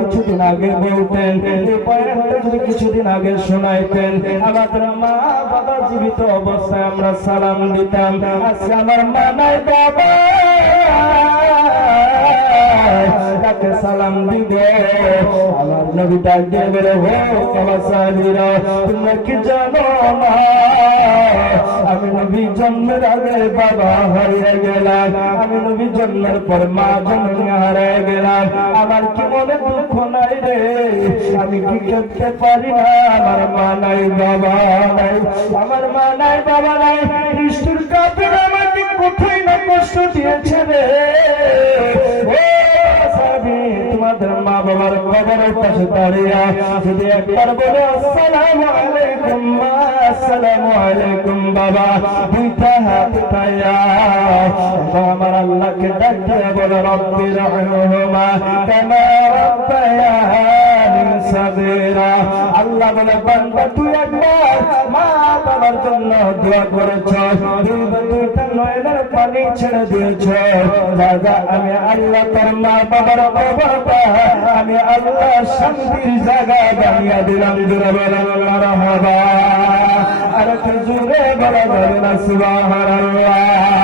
কিছুদিন আগে বলতেন, যদি কিছুদিন আগে শোনাইতেন, আমাদের মা বাবা জীবিত অবস্থায় আমরা সালাম দিতাম আজকে আমার মা বাবা সালাম দিবে আমার নবী ডাক দিয়ে বলে হো তোমরা কি জানো না আমি নবী জন্মের আগে বাবা হারিয়ে গেলাম। আমি নবী জন্মের পর মা জন্মে হারিয়ে গেলাম। আমার কি মনে দুঃখ নাই রে? আমি কি করতে পারি না? আমার মা নাই, বাবা নাই। আমার মা নাই, বাবা নাই। কৃষ্ণের কাপের আমাকে কোথায় না কষ্ট দিয়েছে রে? তোমাদের মা বাবার কবরের পাশে দাঁড়িয়ে যদি আমার আল্লাহকে ডাকিয়ে বলে, রব্বি আল্লাহ বলে তুই একবার বাবার জন্য দোয়া করেছ। নয়নের পানি ছেড়ে দিয়েছ। দাদা আমি আল্লাহ তোর মা বাবার বাবা আমি আল্লাহ শান্তির জায়গা বানিয়ে দিলাম জুড়ে বলেন মারহাবা। আর জুড়ে বলা যাবে না আমার সেই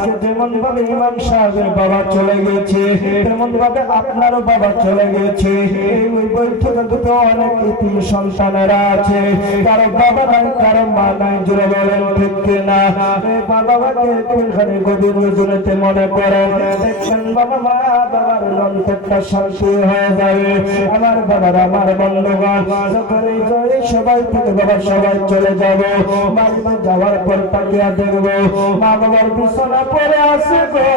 আজকে যেমন ভাবে ইমাম সাহেবের বাবা চলে গেছে তেমন ভাবে আপনারও বাবা চলে গেছে। ওই বৈঠকে অনেক ইতিম সন্তানেরা আছে। কারও বাবা নাই, কারও মা নাই জুড়ে বলেন, ঠিক দেখছেন বাবা মা, বাবার অন্তরটা শান্তি হয়ে যাবে। আমার বাবার, আমার বন্ধুগণ, যখন এই সবাই থেকে বাবা সবাই চলে যাবে। মা বাবা যাওয়ার পর তাকিয়া দেখব, মা বাবার বিছানা পরে আসবে।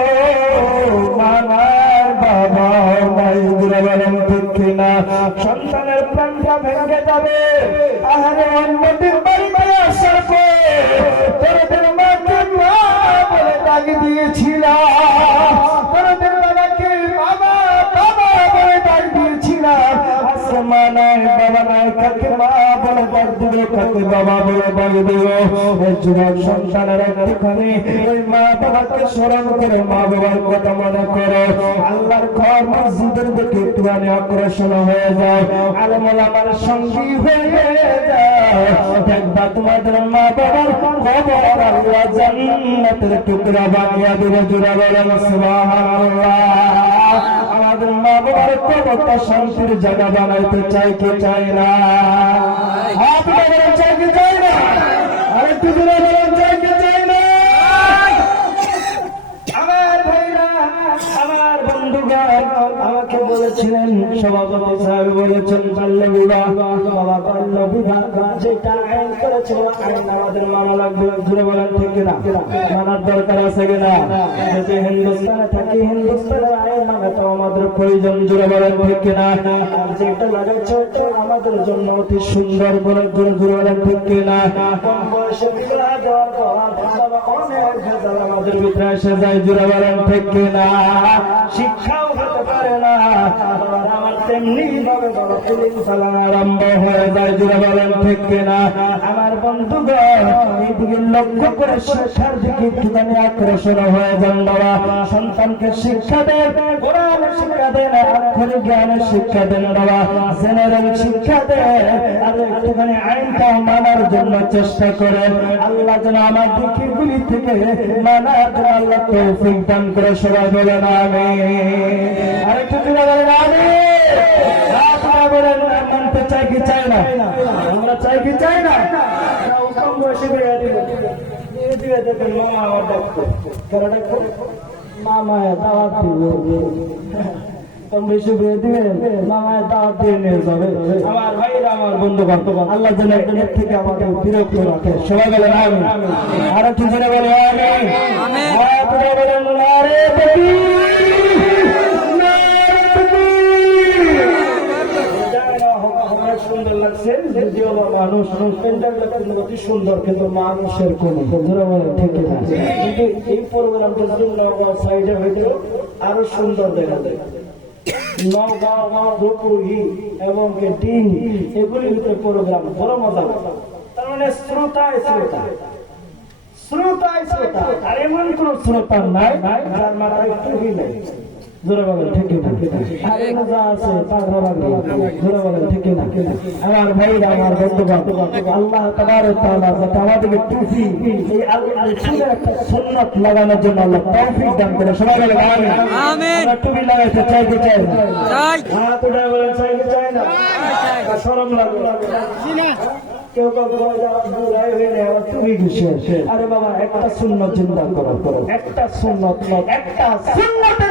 মামার বাবা নাই জুড়ে বলেন না। সন্তানের প্রাণটা ভেঙে যাবে, আহারে অন্যদের বাড়িতে আসার পর তোদের মাকে মা বলে ডাক দিয়েছিলাম। কাকে বাবা বলে ডাক দিবে এই যুবক সন্তানের একটুখানি ওই মা বাবাকে স্মরণ করে মা বাবার কথা মনে করো আল্লাহর ঘর মসজিদের দিকে একটুখানি অগ্রসর হয়ে যায় আলমুল আমার সঙ্গী হয়ে দেখবা তোমাদের মা বাবার খবর আল্লাহ জান্নাতের টুকরা বানিয়ে দেবে জোড়া বলেন সুবহানাল্লাহ আমাদের মা বাবার কবরটা শান্তির জায়গা বানাইতে চাই কে চাই না হাত বাবার চাই চাই না আরেকটু জোরে বলেন চাই কি চাই না আমার ভাইরা আমার বন্ধুগণ বলেছিলেন, সভাপতি সাহেব বলেছেন বাল্য বিবাহ বাবা বাল্য বিবাহ যেটা আইন করেছিল আমাদের লাগবে জুড়ে বলেন ঠিক কিনা মানার দরকার আছে কিনা যদি হিন্দুস্তানে থাকি হিন্দুস্তানের তো আমাদের প্রয়োজন, জুড়ে বলেন ঠিক কিনা যেটা লাগাচ্ছে আমাদের জন্য অতি সুন্দর বলে জুড়ে জুড়ে বলেন ঠিক কিনা অনেক আমাদের ভিতরে এসে যায়, জুড়ে বলেন ঠিক কিনা তেমনি ভাবে বড় পুলিশ চালানো বলেন কিনা? আমার বন্ধুগণ লক্ষ্য করে শিক্ষার দিকে একটুখানি অগ্রসর হয়ে যান বাবা। সন্তানকে শিক্ষা দেন শিক্ষা দেন, আক্ষরিক জ্ঞানের শিক্ষা দেন বাবা। জেনারেল শিক্ষা দেন, আর একটুখানি আইনটা মানার জন্য চেষ্টা করেন। আল্লাহ যেন আমার দিকগুলি থেকে মানার জন্য আল্লাহ করে সবাই বলেন আমি আরেকটু জোরে বলেন আমি আপনারা বলেন মানতে চাই কি চাই না। আমরা চাই কি চাই না? কম বয়সে বিয়ে দিবে বিয়ে দিয়ে মামা আমার ডাকতো কেন ডাকতো মামায় দাওয়াত দিবে কম বেশি বিয়ে দিবে মামায় দাওয়াত দিয়ে নিয়ে যাবে। আমার ভাইরা আমার বন্ধু বান্ধব আল্লাহ যেন একজনের থেকে আমাকে বিরক্ত রাখে। সবাই আমি আর জনে বলে আমি বলেন নারে লাগছে যদিও মানুষ অতি সুন্দর, কিন্তু মানুষের কোন আরও সুন্দর দেখা যায় মানে শ্রোতা আর এমন কোন শ্রোতা নাই, যার মাথায় নেই। জোরে বলেন ঠিক না। আর আছে পাগলা পাগলা। জোরে বলেন ঠিক না। আমার ভাইরা আমার বন্ধুগণ আল্লাহ তাবারক তাআলা যাতে আমাদেরকে টুপি এই আল্লাহ রসুলের একটা সুন্নাত লাগানোর জন্য আল্লাহ তৌফিক দান করে। সবাই বলে আমিন। আমিন। টুপি লাগাইতে চাই কি চাই না। চাই। হাত উঠে বলেন চাই কি চাই না আর শরম লাগে। কেউ বাবা একটা শূন্য চিন্তা করো। একটা শূন্য একটা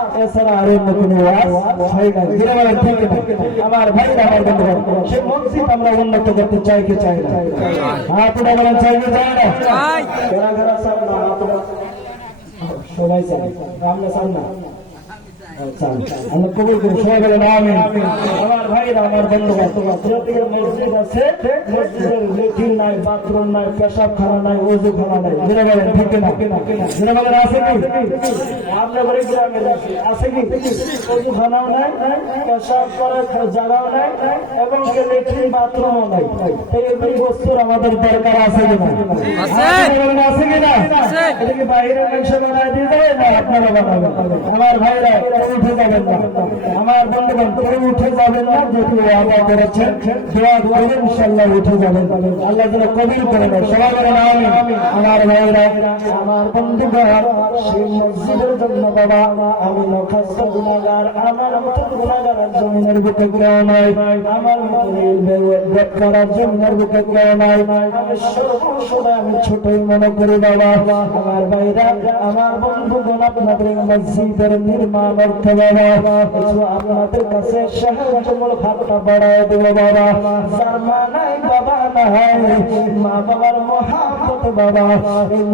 এছাড়া আর অন্য কোনো ওয়াজ হয় না যেটা বলেন ঠিক না আমার ভাইরা আমার বন্ধুগণ সে মসজিদ আমরা উন্নত করতে চাই কি চাই না হাত উঠে বলেন চাই কি চাই না চাই। ঘোরা ঘোরা চাই না হাত উঠে। সবাই চাই আমরা চাই না আল্লাহ কবুল করুন সবাই বলেন আমিন। আমার ভাইরা আমার বন্ধুগণ যদিও মসজিদ আছে? মসজিদের লেট্রিন নাই বাথরুম নাই পেশাবখানা নাই ওযুখানা নাই। যেটা বলেন ঠিক না যেটা বলেন আছে কি? আপনার বাড়ি গ্রামে আছে আছে কি? ওযুখানাও নাই পেশাব করার জায়গাও নাই এবং লেট্রিন বাথরুমও নাই। তাই এগুলি বস্তুর আমাদের দরকার আছে কি না আছে। আপনারা কি না এটা কি বাইরের মানুষ বানায় দিয়ে দেবে না আপনারা বানাবেন আমার ভাইরা আমার বন্ধুগণ যাবেন না যদি ওয়াদা করেছেন দোয়া করে ইনশাল্লাহ উঠে যাবেন। আল্লাহ যেন কবির করে দেয় সবাই বলেন আমিন। আমার ভাইরা, আমার বন্ধুগণ, সেই মসজিদের জন্য বাবা, আমি নখাস্ত গুণাগার, আমার মতো গুণাগার জমিনের বুকে কেউ নাই। আমার মতো রেল করার জমিনের বুকে কেউ নাই। আমি মনে করি বাবা। আমার ভাইরা, আমার মসজিদের নির্মাণ অর্থ বাবা আপনাদের কাছে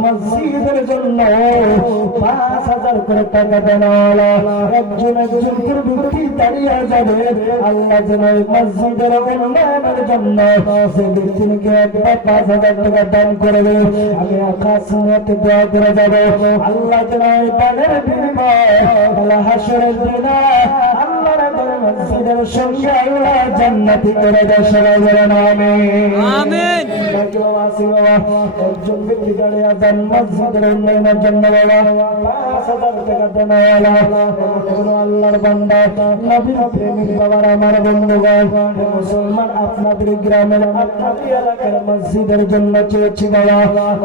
মসজিদের জন্য পাঁচ হাজার করে টাকা দেওয়ালা একজন একজন করে দাঁড়িয়ে যাবে। আল্লাহ যেন এই মসজিদের উন্নয়নের জন্য সে ব্যক্তিকে একবার পাঁচ হাজার টাকা দান করবে আমি আকাশ নিয়তে দোয়া করে যাব। আল্লাহ যেন এই দানের বিনিময় হাসরের দিনে আল্লাহর ঘর মসজিদের সঙ্গে আল্লাহ জান্নাতি করে দেয় সবাই বলেন আমিন আমিন। দেখলাম আসি বাবা একজন ব্যক্তি দাঁড়িয়ে যান মসজিদের উন্নয়নের জন্য বাবা পাঁচ হাজার টাকা দেনওয়ালা কোনো আল্লাহর বান্দা নবীর প্রেমিক বাবার আমার বন্ধুগণ মুসলমান আপনাদের গ্রামের আপনাদের এলাকার মসজিদের জন্য চেয়েছি বাবা।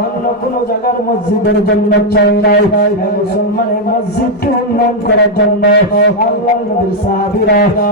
অন্য কোনো জায়গার মসজিদের জন্য চাই নাই। হে মুসলমান এই মসজিদকে উন্নয়ন করার জন্য আল্লাহ নবীর সাহাবীরা এই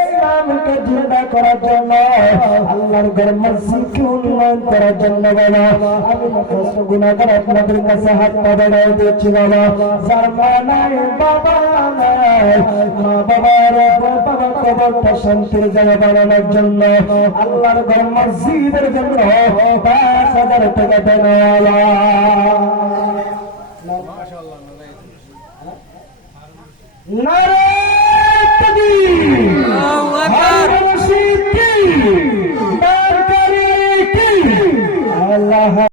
ইসলামকে জিন্দা করার জন্য, আল্লাহর ঘর মসজিদকে উন্নয়ন করার জন্য বাবা, আমি কষ্ট গুণাগার আপনাদের কাছে হাতটা বাড়াই দিয়েছি বাবা। যার মা নাই, বাবা নাই, মা বাবার বাবা কবরটা শান্তির জায়গা বানানোর জন্য, আল্লাহর ঘর মসজিদের জন্য পাঁচ হাজার টাকা দেওয়ালা নারে তাকবীর। আল্লাহ